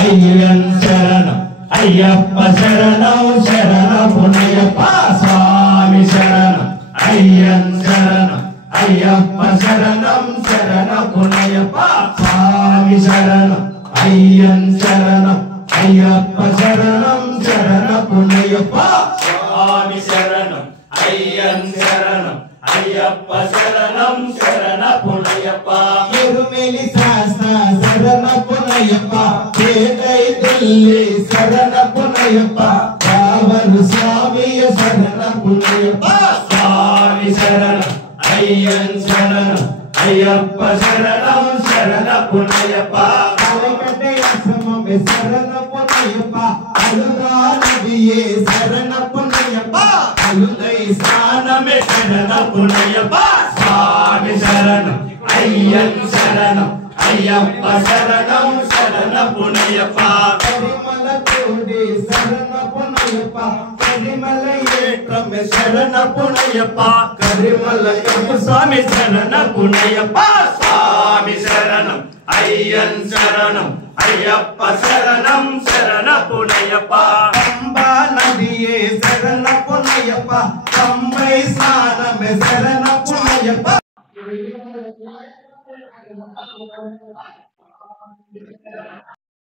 అయ్యన్ శరణం అయ్యప్ప శరణం శరణపునయ్యప్ప స్వామి శరణం అయ్యన్ శరణం అయ్యప్ప శరణం శరణపునయ్యప్ప స్వామి శరణం అయ్యన్ శరణం అయ్యప్ప శరణం శరణపునయ్యప్ప స్వామి శరణం అయ్యన్ శరణం అయ్యప్ప శరణం శరణపునయ్యప్ప ఎరుమెలి శాస్త్ర శరణపునయ్యప్ప పేటై దిల్లి శరణపునయ్యప్ప కావరు స్వామి శరణపునయ్యప్ప స్వామి శరణం అయ్యన్ శరణం అయ్యప్ప శరణం శరణపునయ్యప్ప శరణపునయ్యప్ప అలుగా నదియే శరణపునయ్యప్ప అలుదై స్నానమే శరణపునయ్యప్ప స్వామి శరణం అయ్యన్ శరణం అయ్యప్ప శరణం శరణపునయ్యప్ప కరిమల తోడి శరణపునయ్యప్ప కరిమల ఏట్రమే శరణపునయ్యప్ప కరిమల స్వామి శరణపునయ్యప్ప స్వామి శరణం అయ్యన్ శరణం అయ్యప్ప శరణం శరణపునయ్యప్ప పంబా నదియే శరణపునయ్యప్ప పంబై స్నానమే శరణపునయ్యప్ప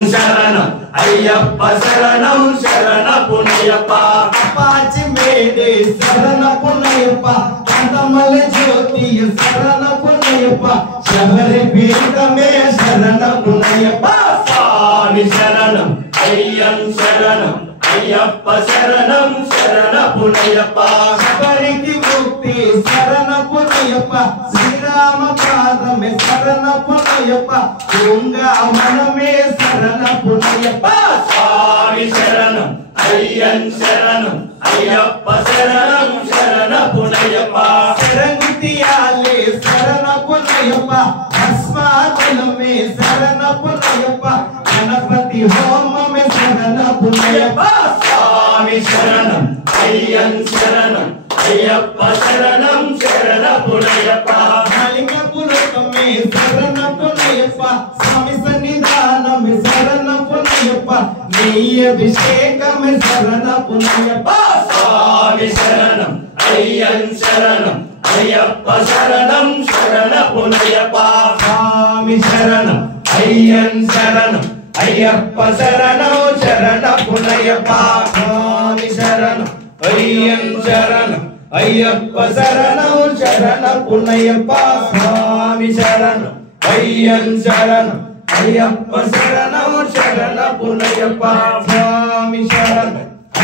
శరణం అయ్యప్ప శరణం శరణపునయ్యప్ప అపాచి మేడే శరణపునయ్యప్ప కందమల జ్యోతి శరణపునయ్యప్ప శబరి పీఠమే శరణపునయ్యప్ప స్వామి శరణం అయ్యన్ శరణం అయ్యప్ప శరణం శరణపునయ్యప్ప శబరికి ముక్తి శరణపునయ్యప్ప శ్రీరామ పాదమే శరణపునయ్యప్ప తుంగా మనమే శరణపునయ్యప్ప స్వామి శరణం అయ్యన్ శరణం అయ్యప్ప శరణం శరణపునయ్యప్ప శరణుతియాలే శరణపునయ్యప్ప భస్మాచలమే శరణపునయ్యప్ప గణపతి హోమమే శరణపునయ్యప్ప స్వామి శరణం అయ్యన్ శరణం అయ్యప్ప శరణం శరణపునయ్యప్ప మాలింగపురమే శరణపునయ్యప్ప స్వామి సన్నిధానమే శరణపునయ్యప్ప నెయ్యి అభిషేకమే శరణపునయ్యప్ప స్వామి శరణం అయ్యన్ శరణం అయ్యప్ప శరణం శరణపునయ్యప్ప స్వామి శరణం అయ్యన్ శరణం అయ్యప్ప శరణం శరణపునయ్యప్ప స్వామి శరణం అయ్యన్ శరణం అయ్యప్ప శరణం శరణపునయ్యప్ప స్వామి శరణం అయ్యన్ శరణం అయ్యప్ప శరణం శరణపునయ్యప్ప స్వామి శరణం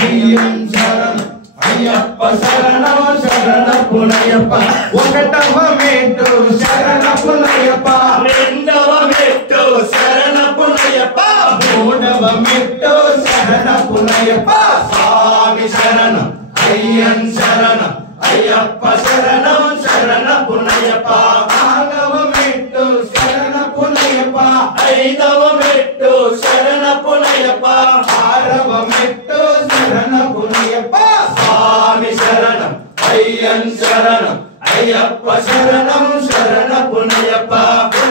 అయ్యన్ శరణం అయ్యప్ప శరణం శరణపునయ్యప్ప ఒకటవ మెట్టు శరణపునయ్యప్ప రెండవ మెట్టు శరణపునయ్యప్ప మూడవ మెట్టు శరణపునయ్యప్ప స్వామి శరణం అయ్యన్ శరణం అయ్యప్ప శరణం శరణపునయ్యప్ప నాలుగవ మెట్టు శరణపునయ్యప్ప ఐదవ మెట్టు శరణపునయ్యప్ప ఆరవ మెట్టు శరణపునయ్యప్ప స్వామి శరణం అయ్యన్ శరణం అయ్యప్ప శరణం శరణపునయ్యప్ప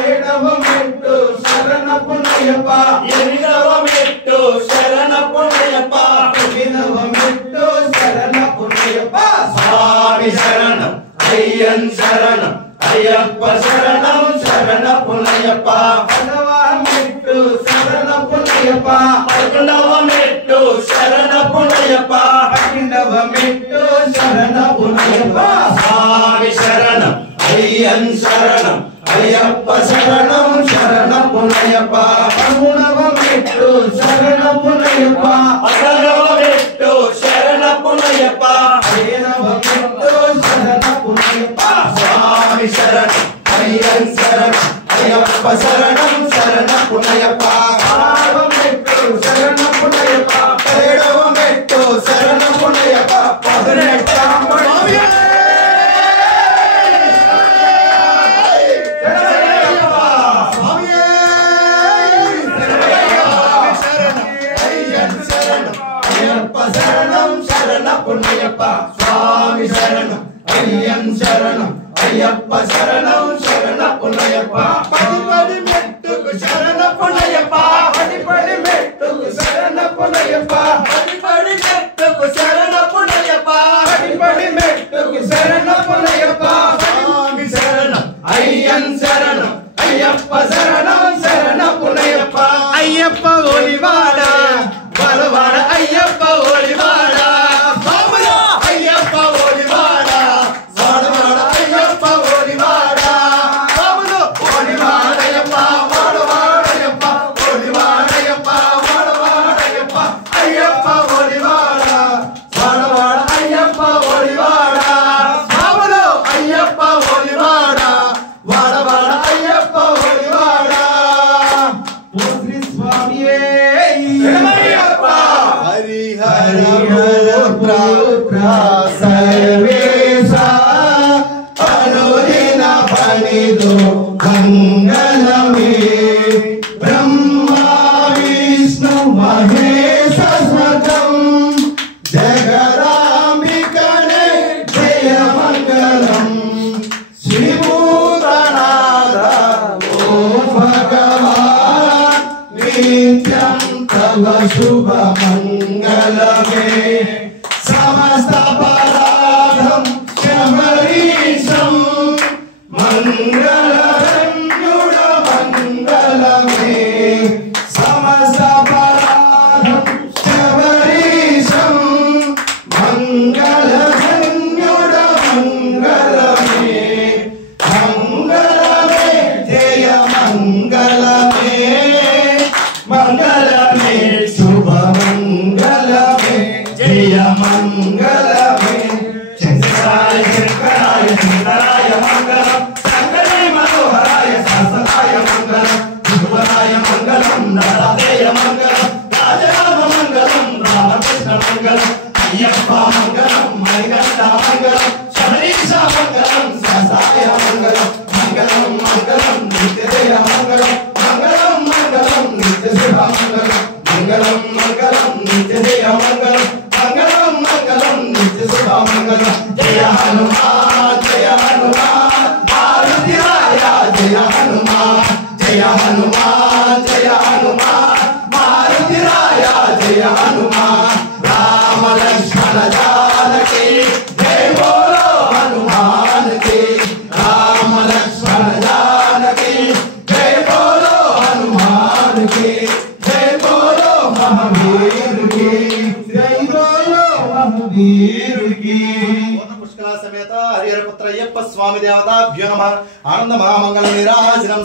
ఏడవ మెట్టు శరణపునయ్యప్ప ఎనిమిదవ మెట్టు శరణపునయ్యప్ప తొమ్మిదవ మెట్టు శరణపునయ్యప్ప స్వామి శరణం అయ్యన్ శరణం అయ్యప్ప శరణం శరణపునయ్యప్ప పదవ మెట్టు శరణపునయ్యప్ప పదకొండవ మెట్టు శరణపునయ్యప్ప పన్నెండవ మెట్టు శరణపునయ్యప్ప స్వామి శరణం అయ్యన్ శరణం అయ్యప్ప శరణం శరణపునయ్యప్ప పదమూడవ మెట్టు శరణపునయ్యప్ప పదహారవ మెట్టు శరణపునయ్యప్ప పదిహేనవ మెట్టు శరణపునయ్యప్ప స్వామి శరణం అయ్యన్ శరణం అయ్యప్ప శరణం శరణపునయ్యప్ప ఆరవ మెట్టు శరణపునయ్యప్ప ఏడవ మెట్టు శరణపునయ్యప్ప పదినెట్టవ శరణం శరణపునయ్యప్ప స్వామి శరణం అయ్యన్ శరణం అయ్యప్ప శరణం శరణపునయ్యప్ప పది పది మెట్టుకు శరణపునయ్యప్ప పది పది మెట్టు అయ్యప్ప ఒలివాడ బలవాడ అయ్యప్ప ఒలివాడ బాబులో అయ్యప్ప ఒలివాడ వాడవాడ అయ్యప్ప ఒలివాడ బాబులో ఒలివాడయ్యప్ప వాడవాడయ్యప్ప ఒలివాడయ్యప్ప వాడవాడయ్యప్ప అయ్యప్ప ఒలివాడ వాడవాడ అయ్యప్ప ఒలివాడ బాబులో అయ్యప్ప ఒలివాడ వాడవాడ అయ్యప్ప ఒలివాడ ఓ శ్రీ స్వామియే శరణమయ్యప్ప హరిహర పుత్ర సర్వేశ అనుదిన పనిదో మంగళమే బ్రహ్మ విష్ణు మహేశ స్వర్గం జగదాంబికనే జయ మంగళం శ్రీభూతనాథ ఓ భగవాన్ నిత్యం తవ శుభ మంగళమే సమస్త పరాధం శబరీశం మంగళధన్యుడ మంగళమే సమస్త పరాధం శబరీశం మంగళధన్యుడ మంగళమే మంగళమే జయ మంగళమే మంగళమే శుభ మంగళమే జయ మంగళమే శంకరాయ శంకరాయ శంకరాయ మంగళం శంకరే మనోహరాయ శాసనాయ మంగళం శుభరాయ మంగళం నరదేయ మంగళం రాజరామ మంగళం రామకృష్ణ మంగళం అయ్యప్ప మంగళం మణికంఠ మంగళం శబరీశ మంగళం శాసాయ మంగళం మంగళం మంగళం నిత్యదేయ మంగళం మంగళం మంగళం నిత్య శుభ మంగళం మంగళం మంగళం నిత్యదేయ మంగళం మంగళం మంగళం నిత్య శుభ మంగళం జయ హనుమాన్ మారుతిరాయ జయ హనుమాన్ జయ హనుమాన్ జయ హనుమాన్ మారుతిరాయ జయ హనుమాన్ రామ లక్ష్మణ జానకి జయ బోలో హనుమాన్ కి రామ లక్ష్మణ జానకి జయ బోలో హనుమాన్ కి జయ బోలో మహావీర్ కి జయ బోలో మహావీర్ కి పుష్కల సమేత హరిహర పుత్ర అయ్యప్ప స్వామి దేవతాభ్యో నమః ఆనంద మహామంగళ నీరాజనం